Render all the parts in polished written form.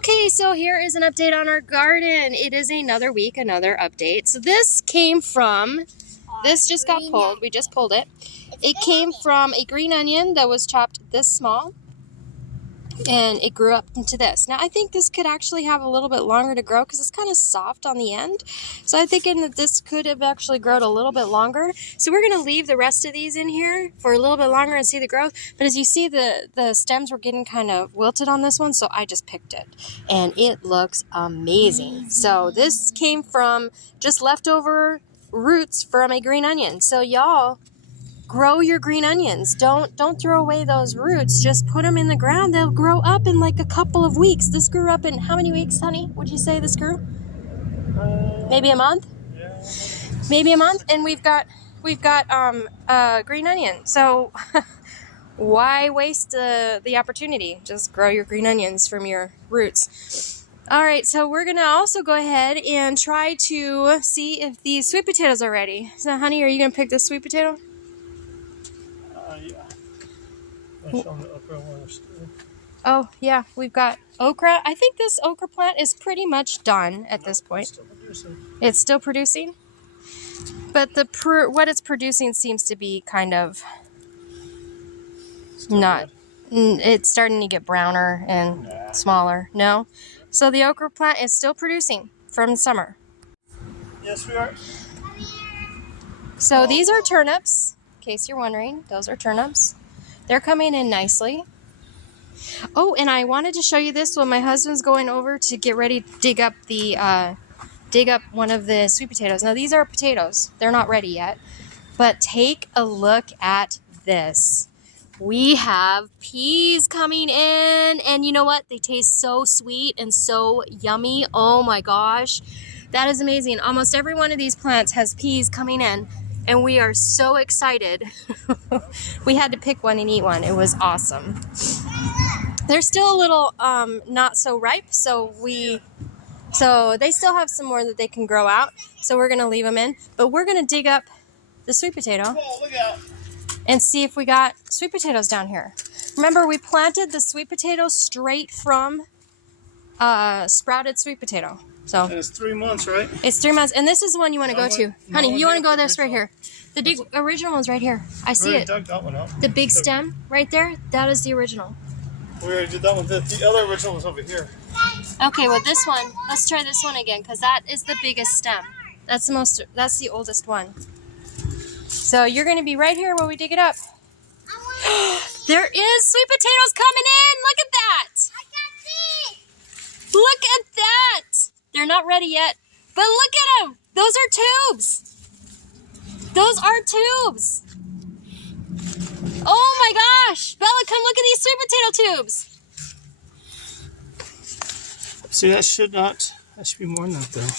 Okay, so here is an update on our garden. It is another week, another update. So this came from, this just got pulled. We just pulled it. It came from a green onion that was chopped this small, and it grew up into this. Now I think this could actually have a little bit longer to grow because it's kind of soft on the end. So I'm thinking that this could have actually grown a little bit longer. So we're going to leave the rest of these in here for a little bit longer and see the growth. But as you see, the stems were getting kind of wilted on this one, so I just picked it. And it looks amazing. So this came from just leftover roots from a green onion. So y'all, grow your green onions. Don't throw away those roots. Just put them in the ground. They'll grow up in like a couple of weeks. This grew up in how many weeks, honey? Would you say this grew? Maybe a month? Yeah. Maybe a month. And we've got green onion. So why waste the opportunity? Just grow your green onions from your roots. All right, so we're gonna also go ahead and try to see if these sweet potatoes are ready. So honey, are you gonna pick this sweet potato? Yeah. I'll show them the okra one still. Oh, yeah, we've got okra. I think this okra plant is pretty much done at this point. Still producing. It's still producing? But what it's producing seems to be kind of Still not... It's starting to get browner and smaller. No? So the okra plant is still producing from summer. Yes, we are. So these are turnips. In case you're wondering, those are turnips. They're coming in nicely. Oh, and I wanted to show you this when my husband's going over to get ready to dig up one of the sweet potatoes. Now these are potatoes. They're not ready yet. But take a look at this. We have peas coming in, and you know what? They taste so sweet and so yummy. Oh my gosh. That is amazing. Almost every one of these plants has peas coming in. And we are so excited. We had to pick one and eat one. It was awesome. They're still a little not so ripe, so they still have some more that they can grow out. So we're gonna leave them in. But we're gonna dig up the sweet potato and see if we got sweet potatoes down here. Remember, we planted the sweet potato straight from sprouted sweet potato. So and it's 3 months, right? It's 3 months, and this is the one you want to go to. Honey, you want to go this right here. The big original one's right here. I see it. Dug that one up. The big stem right there, that is the original. We already did that one. The other original was over here. Okay, well this one, let's try this one again, because that is the biggest stem. That's the oldest one. So you're going to be right here while we dig it up. There is sweet potatoes coming in. Look at that. Look at that. They're not ready yet, but look at them. Those are tubes. Those are tubes. Oh my gosh. Bella, come look at these sweet potato tubes. See, that should be more than that, though.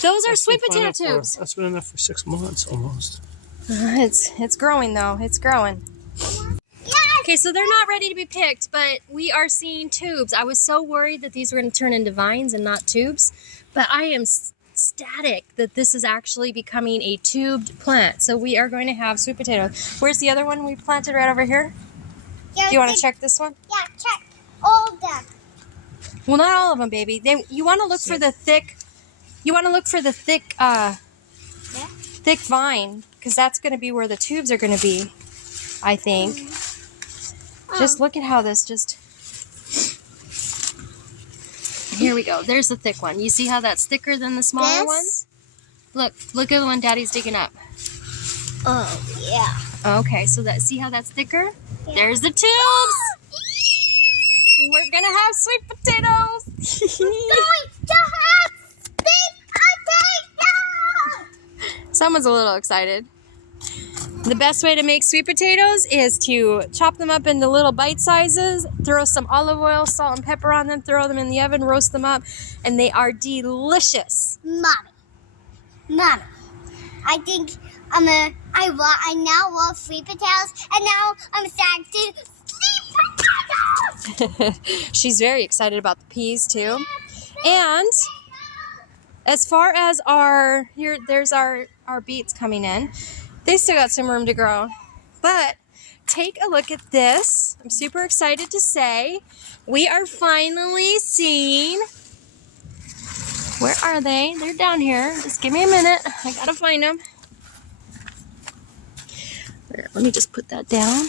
Those are sweet potato tubes. That's been in there for 6 months almost. It's growing, though. It's growing. Okay, so they're not ready to be picked, but we are seeing tubes. I was so worried that these were going to turn into vines and not tubes, but I am ecstatic that this is actually becoming a tubed plant. So we are going to have sweet potatoes. Where's the other one we planted right over here? Yeah, do you want to check this one? Yeah, check all of them. Well, not all of them, baby. You want to look for the thick. You want to look for the thick, thick vine, because that's going to be where the tubes are going to be, I think. Just look at how this just... Here we go. There's the thick one. You see how that's thicker than the smaller ones? Look at the one Daddy's digging up. Oh, yeah. Okay, so see how that's thicker? Yeah. There's the tubes! We're gonna have sweet potatoes! Someone's a little excited. The best way to make sweet potatoes is to chop them up into little bite sizes, throw some olive oil, salt, and pepper on them, throw them in the oven, roast them up, and they are delicious. Mommy, I think I now love sweet potatoes, and now I'm excited to sweet potatoes. She's very excited about the peas too. And as far as there's our beets coming in. They still got some room to grow. But take a look at this. I'm super excited to say we are finally seeing, where are they? They're down here. Just give me a minute. I gotta find them. There, let me just put that down.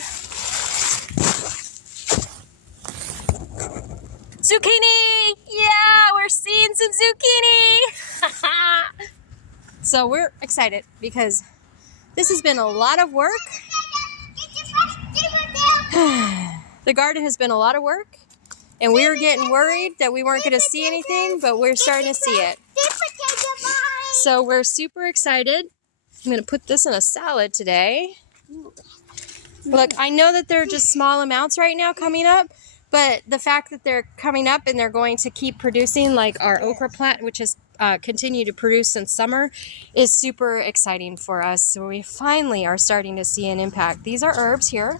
Zucchini! Yeah, we're seeing some zucchini! So we're excited because this has been a lot of work. The garden has been a lot of work, and we were getting worried that we weren't going to see anything, but we're starting to see it. So we're super excited. I'm going to put this in a salad today. Look, I know that they're just small amounts right now coming up, but the fact that they're coming up and they're going to keep producing, like our okra plant, which has continued to produce since summer, is super exciting for us. So we finally are starting to see an impact. These are herbs here.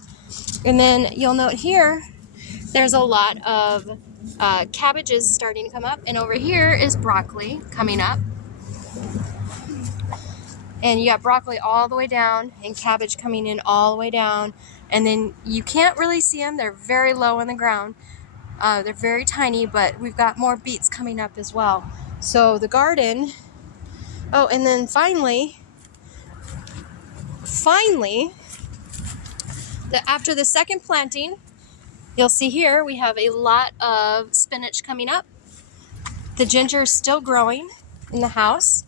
And then you'll note here, there's a lot of cabbages starting to come up. And over here is broccoli coming up. And you got broccoli all the way down and cabbage coming in all the way down. And then you can't really see them. They're very low on the ground. They're very tiny, but we've got more beets coming up as well. So the garden, oh, and then finally, after the second planting, you'll see here we have a lot of spinach coming up. The ginger is still growing in the house.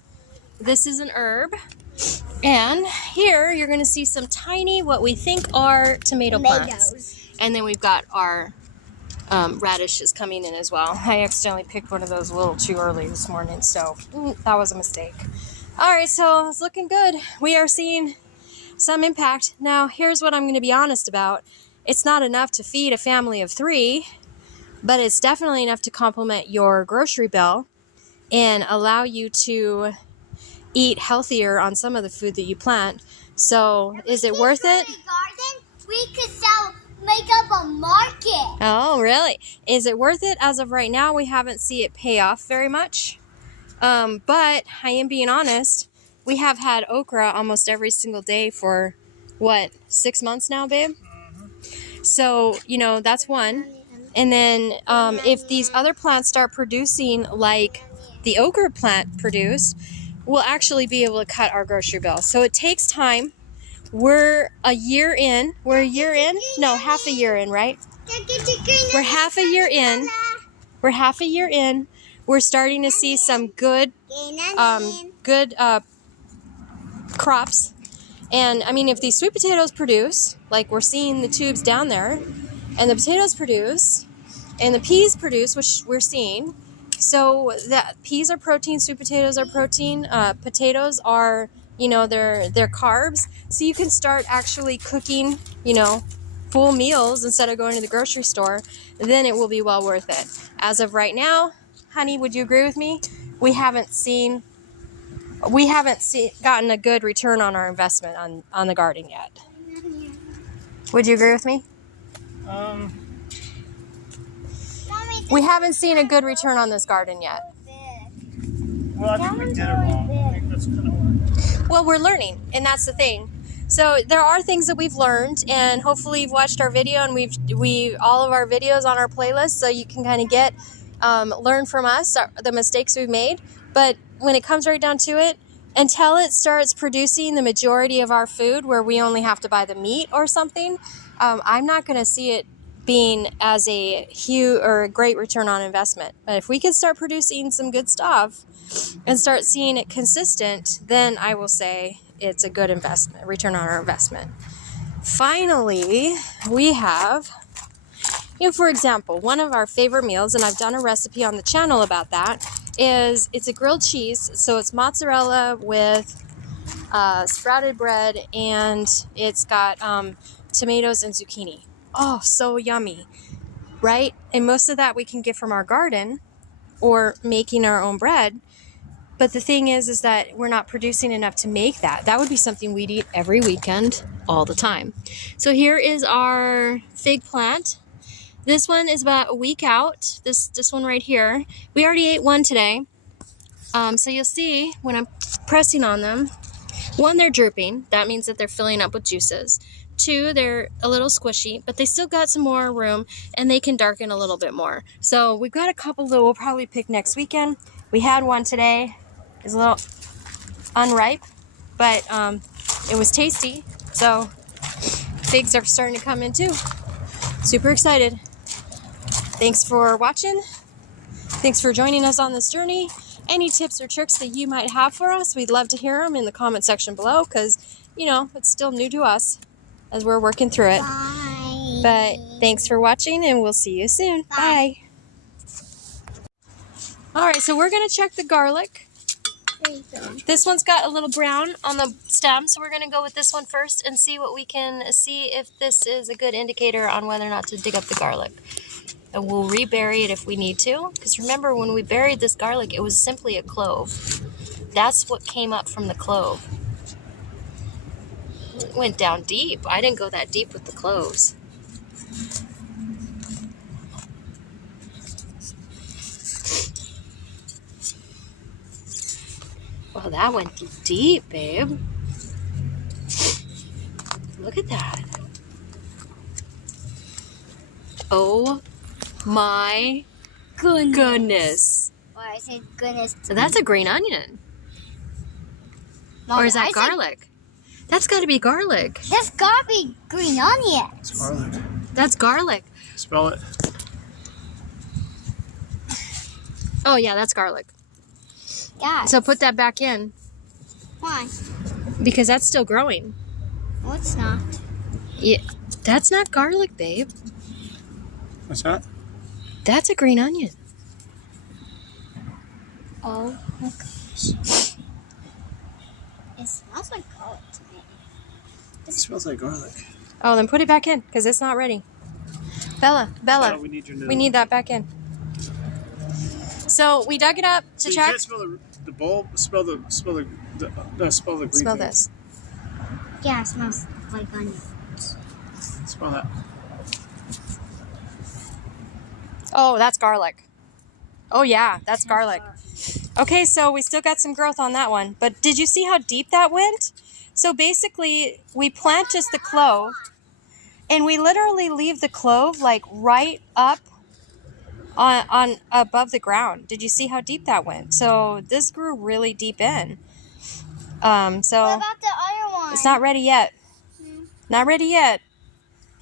This is an herb. And here you're going to see some tiny, what we think are tomato plants. And then we've got our radishes coming in as well. I accidentally picked one of those a little too early this morning, so that was a mistake. All right, so it's looking good. We are seeing some impact. Now, here's what I'm going to be honest about. It's not enough to feed a family of 3, but it's definitely enough to complement your grocery bill and allow you to eat healthier on some of the food that you plant. So is it worth it? Garden, we could make up a market. Oh, really? Is it worth it? As of right now, we haven't seen it pay off very much. But I am being honest. We have had okra almost every single day for, what, 6 months now, babe? So, you know, that's one. And then if these other plants start producing like the okra plant produced, we'll actually be able to cut our grocery bill. So it takes time. We're a year in. We're a year in? No, half a year in, right? We're half a year in. We're half a year in. We're starting to see some good crops. And I mean, if these sweet potatoes produce, like we're seeing the tubes down there, and the potatoes produce, and the peas produce, which we're seeing. So the peas are protein, sweet potatoes are protein, potatoes are, you know, they're carbs. So you can start actually cooking, you know, full meals instead of going to the grocery store. Then it will be well worth it. As of right now, honey, would you agree with me? We haven't gotten a good return on our investment on the garden yet. Would you agree with me? We haven't seen a good return on this garden yet. Well, I think we did it wrong. I think that's kind of work. Well, we're learning, and that's the thing. So there are things that we've learned, and hopefully you've watched our video, and we all of our videos on our playlist, so you can kind of get learn from us the mistakes we've made. But when it comes right down to it, until it starts producing the majority of our food, where we only have to buy the meat or something, I'm not going to see it being as a huge or a great return on investment. But if we can start producing some good stuff and start seeing it consistent, then I will say it's a good investment, return on our investment. Finally, we have, you know, for example, one of our favorite meals, and I've done a recipe on the channel about that, is it's a grilled cheese. So it's mozzarella with sprouted bread, and it's got tomatoes and zucchini. Oh, so yummy, right? And most of that we can get from our garden or making our own bread. But the thing is that we're not producing enough to make that. That would be something we'd eat every weekend, all the time. So here is our fig plant. This one is about a week out. This one right here. We already ate one today. So you'll see when I'm pressing on them, one, they're drooping. That means that they're filling up with juices. 2, they're a little squishy, but they still got some more room and they can darken a little bit more. So we've got a couple that we'll probably pick next weekend. We had one today. It's a little unripe, but it was tasty. So figs are starting to come in too. Super excited. Thanks for watching. Thanks for joining us on this journey. Any tips or tricks that you might have for us, we'd love to hear them in the comment section below, because, you know, it's still new to us as we're working through it. Bye. But thanks for watching, and we'll see you soon. Bye. All right, so we're going to check the garlic. There you go. This one's got a little brown on the stem, so we're going to go with this one first and see what we can see if this is a good indicator on whether or not to dig up the garlic. And we'll rebury it if we need to, because remember when we buried this garlic, it was simply a clove. That's what came up from the clove. It went down deep. I didn't go that deep with the cloves. Well, that went deep, babe. Look at that. Oh my goodness. Well, I said goodness. So that's a green onion. No, Or is that I said- garlic? That's got to be garlic. That's gotta be green onion. It's garlic. That's garlic. Spell it. Oh, yeah, that's garlic. Yeah. So put that back in, Why? because that's still growing. No, it's not. Yeah, that's not garlic, babe. What's that? That's a green onion. Oh my gosh. It smells like garlic to me. It smells like garlic. Oh, then put it back in, because it's not ready. Bella, Oh, we need your we need that back in. So we dug it up to You check. can't smell the bulb. Smell the smell the green Smell thing. this. Yeah, it smells like onion. Smell that. Oh, that's garlic. Oh, yeah, that's garlic. Okay, so we still got some growth on that one. But did you see how deep that went? So basically, we plant just the clove, and we literally leave the clove like right up on above the ground. Did you see how deep that went? So this grew really deep in. So What about the other one? it's not ready yet. Not ready yet.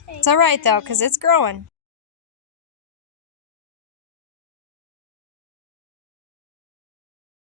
Okay. It's all right though, because it's growing.